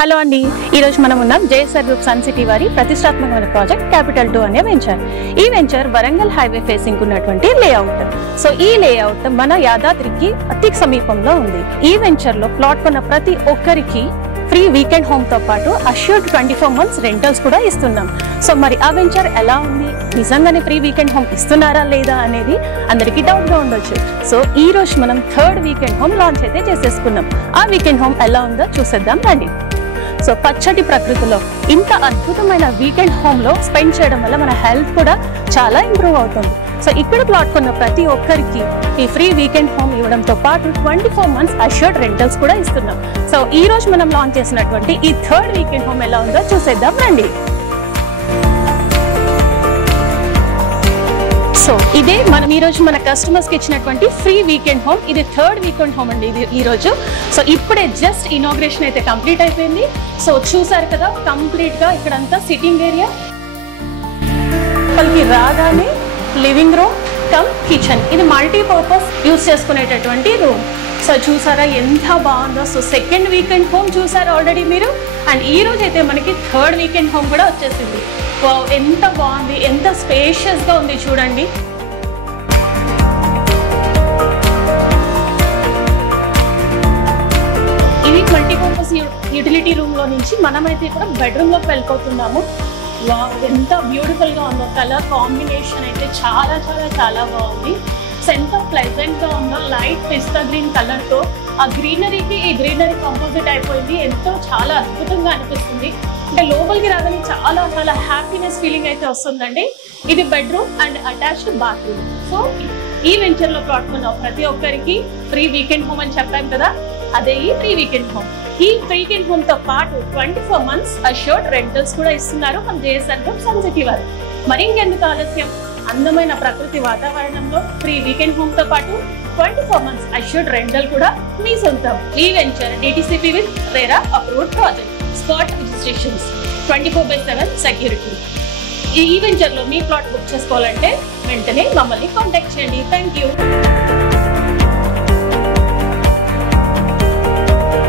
Hello అండి, ఈరోజు మనం ఉన్నాం జేఎస్ఆర్ గ్రూప్ సన్ సిటీ వారి ప్రతిష్టాత్మకమైన ప్రాజెక్ట్ క్యాపిటల్ 2 అనే వెంచర్. ఈ వెంచర్ వరంగల్ హైవే ఫేసింగ్ ఉన్నటువంటి లేఅవుట్. సో ఈ లేఅవుట్ మన యాదాద్రికి అతి సమీపంలో ఉంది. ఈ వెంచర్ లో ప్లాట్ కొన్న ప్రతి ఒక్కరికి ఫ్రీ వీకెండ్ హోమ్ తో పాటు అష్యూర్డ్ 24 months రెంటల్స్ కూడా ఇస్తున్నాం. సో మరి ఆ వెంచర్ ఎలా ఉంది, నిజంగానే ఫ్రీ వీకెండ్ హోమ్ ఇస్తున్నారా లేదా అనేది అందరికీ డౌట్ గా ఉండొచ్చు. సో ఈ రోజు మనం 3rd వీకెండ్ హోమ్ లాంచ్ అయితే చేసేసుకున్నాం. ఆ వీకెండ్ హోమ్ ఎలా ఉందో చూసేద్దాం రండి. సో పచ్చటి ప్రకృతిలో ఇంత అద్భుతమైన వీకెండ్ హోమ్ లో స్పెండ్ చేయడం వల్ల మన హెల్త్ కూడా చాలా ఇంప్రూవ్ అవుతుంది. సో ఇక్కడ ప్లాట్ కొన్న ప్రతి ఒక్కరికి ఈ ఫ్రీ వీకెండ్ హోమ్ ఇవ్వడంతో పాటు 24 months అష్యూర్డ్ రెంటల్స్ కూడా ఇస్తున్నాం. సో ఈ రోజు మనం లాంచ్ చేసినటువంటి ఈ 3rd వీకెండ్ హోమ్ ఎలా ఉందో చూసేద్దాం రండి. సో ఇదే మనం ఈ రోజు మన కస్టమర్స్ కి ఇచ్చినటువంటి ఫ్రీ వీకెండ్ హోమ్. ఇది 3rd వీకెండ్ హోమ్ అండి ఇది ఈ రోజు. సో ఇప్పుడే జస్ట్ ఇనాగ్రేషన్ అయితే కంప్లీట్ అయిపోయింది. సో చూసారు కదా, కంప్లీట్ గా ఇక్కడంతా సిట్టింగ్ ఏరియా, వాళ్ళకి రాగానే లివింగ్ రూమ్ కమ్ కిచెన్. ఇది మల్టీపర్పస్ యూజ్ చేసుకునేటటువంటి రూమ్. సో చూసారా ఎంత బాగుందో. సో 2nd వీకెండ్ హోమ్ చూసారు ఆల్రెడీ మీరు, అండ్ ఈ రోజు అయితే మనకి 3rd వీకెండ్ హోమ్ కూడా వచ్చేసింది. ఎంత బాగుంది, ఎంత స్పేషియస్ గా ఉంది చూడండి. ఇది మల్టీపర్పస్ యూటిలిటీ రూమ్ లో నుంచి మనమైతే ఇప్పుడు బెడ్రూమ్ లోకి వెళ్ళిపోతున్నాము. ఎంత బ్యూటిఫుల్ గా ఉందో, కలర్ కాంబినేషన్ అయితే చాలా చాలా చాలా బాగుంది. ఎంత ప్లెజెంట్ గా ఉందో, లైట్ పిస్తా గ్రీన్ కలర్ తో ఆ గ్రీనరీకి ఈ గ్రీనరీ కంపోజిట్ అయిపోయింది. ఎంతో చాలా అద్భుతంగా అనిపిస్తుంది. అంటే లోపలికి రాగానే చాలా చాలా హ్యాపీనెస్ ఫీలింగ్ అయితే వస్తుందండి. ఇది bedroom and attached bathroom. So ఈ వెంచర్ లో ప్లాట్ కొన్న ప్రతి ఒక్కరికి ఫ్రీ వీకెండ్ హోమ్ అని చెప్పాం కదా, అదే ఈ ఫ్రీ వీకెండ్ హోమ్. ఈ వీకెండ్ హోమ్ తో పాటు 24 months అష్యూర్డ్ రెంటల్స్ కూడా ఇస్తున్నారు మన జేఎస్ఆర్ గ్రూప్ సన్ సిటీ వారు. మరి ఇంకెందుకు ఆలస్యం, అందమైన ప్రకృతి వాతావరణంలో ఫ్రీ వీకెండ్ హోమ్ తో పాటు 24 months అష్యూర్డ్ రెంటల్ కూడా మీ సొంతం. ఈ venture DTCP with RERA approved project, spot registrations, 24/7 security. ఈ వెంచర్ లో మీ ప్లాట్ బుక్ చేసుకోవాలంటే వెంటనే మమ్మల్ని కాంటాక్ట్ చేయండి. Thank you.